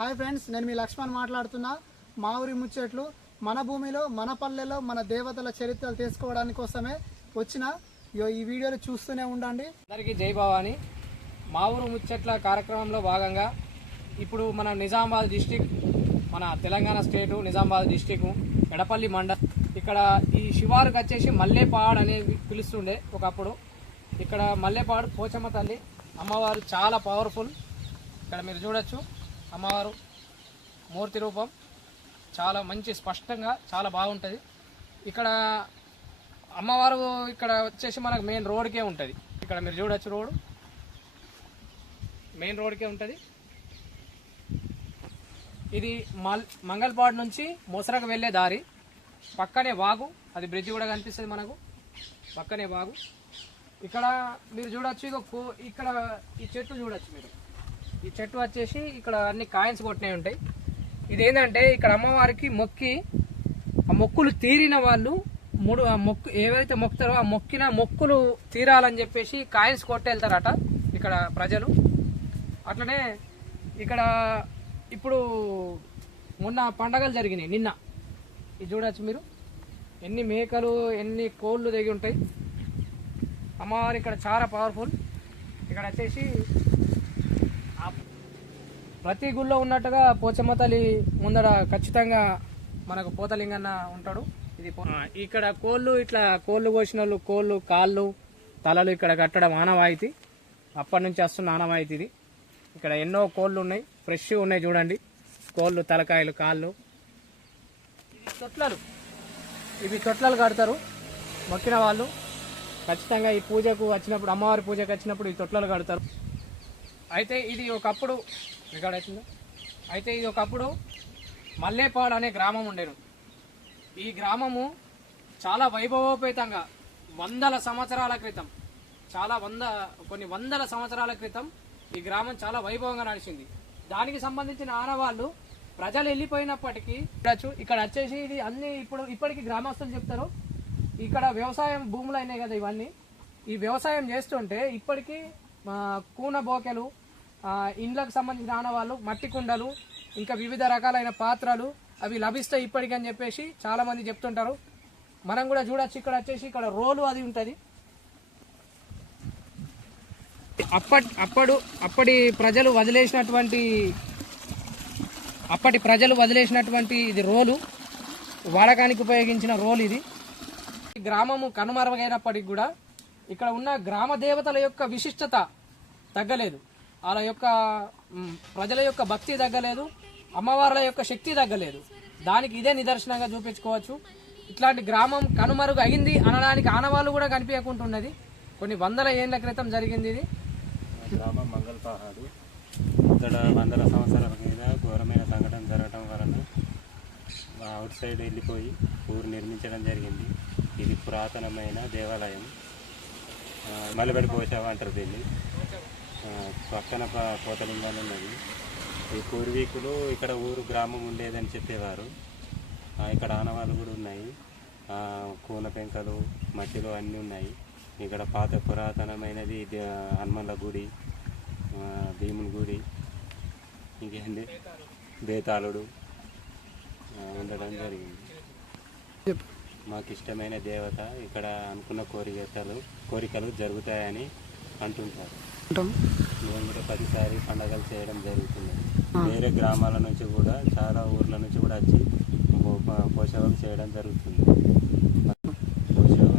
Hi friends నేను మీ లక్ష్మణ్ మాట్లాడుతున్నా. మా ఊరి ముచ్చట్లు మన భూమిలో మన పల్లెలో మన దేవతల చరిత్రలు తెలుసుకోవడానికి కోసమే వచ్చిన. ఇగో ఈ వీడియోలు చూస్తూనే ఉండండి. అందరికీ జై భవాని. మా ఊరు ముచ్చట్ల కార్యక్రమంలో భాగంగా ఇప్పుడు మన నిజామాబాద్ డిస్టిక్ మన తెలంగాణ స్టేటు నిజామాబాద్ డిస్టిక్ ఎడపల్లి మండల్. ఇక్కడ ఈ శివారుకి వచ్చేసి మల్లెపాడు అనేది పిలుస్తుండే ఒకప్పుడు. ఇక్కడ మల్లేపాడు పోచమ్మ తల్లి అమ్మవారు చాలా పవర్ఫుల్ ఇక్కడ మీరు చూడొచ్చు. అమ్మవారు మూర్తి రూపం చాలా మంచి స్పష్టంగా చాలా బాగుంటుంది. ఇక్కడ అమ్మవారు ఇక్కడ వచ్చేసి మనకు మెయిన్ రోడ్కే ఉంటుంది. ఇక్కడ మీరు చూడొచ్చు రోడ్ మెయిన్ రోడ్కే ఉంటుంది. ఇది మల్ మంగళపాడు నుంచి మొసరకు వెళ్ళే దారి. పక్కనే వాగు అది బ్రిడ్జ్ కూడా కనిపిస్తుంది మనకు. పక్కనే వాగు. ఇక్కడ మీరు చూడొచ్చు ఇక కో- ఇక్కడ ఈ చెట్టు చూడొచ్చు మీరు. ఈ చెట్టు వచ్చేసి ఇక్కడ అన్ని కాయిన్స్ కొట్టినవి ఉంటాయి. ఇది ఏంటంటే ఇక్కడ అమ్మవారికి మొక్కి ఆ మొక్కులు తీరిన వాళ్ళు మూడు ఆ మొక్కు ఏవైతే మొక్కుతారో ఆ మొక్కిన మొక్కులు తీరాలని చెప్పేసి కాయిన్స్ కొట్టేళ్తారట ఇక్కడ ప్రజలు. అట్లనే ఇక్కడ ఇప్పుడు మొన్న పండగలు జరిగినాయి నిన్న. ఇది చూడవచ్చు మీరు. ఎన్ని మేకలు ఎన్ని కోళ్ళు దిగి ఉంటాయి. అమ్మవారు ఇక్కడ చాలా పవర్ఫుల్ ఇక్కడ వచ్చేసి ప్రతి గుళ్ళో ఉన్నట్టుగా పోచమ్మ తల్లి ముందర ఖచ్చితంగా మనకు పోతలింగన్న ఉంటాడు. ఇది ఇక్కడ కోళ్ళు ఇట్లా కోళ్ళు కోసిన వాళ్ళు కోళ్ళు కాళ్ళు తలలు ఇక్కడ కట్టడం ఆనవాయితీ. అప్పటి నుంచి వస్తున్న ఆనవాయితీ ఇది. ఇక్కడ ఎన్నో కోళ్ళు ఉన్నాయి. ఫ్రెష్ ఉన్నాయి చూడండి. కోళ్ళు తలకాయలు కాళ్ళు. ఇవి తొట్లలు. ఇవి తొట్లలు కడతారు. మొక్కిన వాళ్ళు. ఖచ్చితంగా ఈ పూజకు వచ్చినప్పుడు అమ్మవారి పూజకు వచ్చినప్పుడు ఈ తొట్లలు కడతారు. అయితే ఇది ఒకప్పుడు రికార్డ్ అవుతుందా? అయితే ఇది ఒకప్పుడు మల్లేపాడు అనే గ్రామం ఉండేను ఈ గ్రామము చాలా వైభవోపేతంగా వందల సంవత్సరాల క్రితం చాలా వంద కొన్ని వందల సంవత్సరాల క్రితం ఈ గ్రామం చాలా వైభవంగా నడిచింది. దానికి సంబంధించిన ఆనవాళ్ళు ప్రజలు వెళ్ళిపోయినప్పటికీ ఇక్కడ వచ్చేసి ఇది అన్ని ఇప్పుడు ఇప్పటికీ గ్రామస్తులు చెప్తారు ఇక్కడ వ్యవసాయం భూములు అయినాయి కదా ఇవన్నీ. ఈ వ్యవసాయం చేస్తుంటే ఇప్పటికీ కూన బోకెలు ఇండ్లకు సంబంధించిన ఆనవాళ్ళు మట్టి కుండలు ఇంకా వివిధ రకాలైన పాత్రలు అవి లభిస్తాయి ఇప్పటికని అని చెప్పేసి చాలామంది చెప్తుంటారు. మనం కూడా చూడొచ్చు ఇక్కడ వచ్చేసి ఇక్కడ రోలు అది ఉంటుంది. అప్పటి అప్పుడు అప్పటి ప్రజలు వదిలేసినటువంటి అప్పటి ప్రజలు వదిలేసినటువంటి ఇది రోలు. వాడకానికి ఉపయోగించిన రోలు ఇది. ఈ గ్రామము కనుమరుగైనప్పటికి కూడా ఇక్కడ ఉన్న గ్రామ దేవతల యొక్క విశిష్టత తగ్గలేదు. వాళ్ళ యొక్క ప్రజల యొక్క భక్తి తగ్గలేదు అమ్మవార్ల యొక్క శక్తి తగ్గలేదు. దానికి ఇదే నిదర్శనంగా చూపించుకోవచ్చు. ఇట్లాంటి గ్రామం కనుమరుగు అయింది అనడానికి ఆనవాళ్ళు కూడా కనిపించకుంటున్నది. కొన్ని వందల ఏళ్ళ క్రితం జరిగింది ఇది. గ్రామం మంగళపాహాడు. ఇక్కడ వందల సంవత్సరాల మీద ఘోరమైన సంఘటన జరగడం వలన అవుట్ సైడ్ వెళ్ళిపోయి ఊరు నిర్మించడం జరిగింది. ఇది పురాతనమైన దేవాలయం. ఆ, మలబడి అంటారు దీన్ని. పక్కన పోతలింగాలు ఉన్నది ఈ పూర్వీకులు ఇక్కడ ఊరు గ్రామం ఉండేదని చెప్పేవారు. ఇక్కడ ఆనవాళ్ళు కూడా ఉన్నాయి. కూన పెంకలు మట్టిలో అన్నీ ఉన్నాయి. ఇక్కడ పాత పురాతనమైనది హనుమన్ల గుడి భీముని గుడి ఇంకేంటి? బేతాళుడు ఉండడం జరిగింది. మాకు ఇష్టమైన దేవత ఇక్కడ అనుకున్న కోరికలు కోరికలు జరుగుతాయని అంటుంటారు. మేము ప్రతిసారి పండగలు చేయడం జరుగుతుంది. వేరే గ్రామాల నుంచి కూడా చాలా ఊర్ల నుంచి కూడా వచ్చి పోషకం చేయడం జరుగుతుంది. పోషకం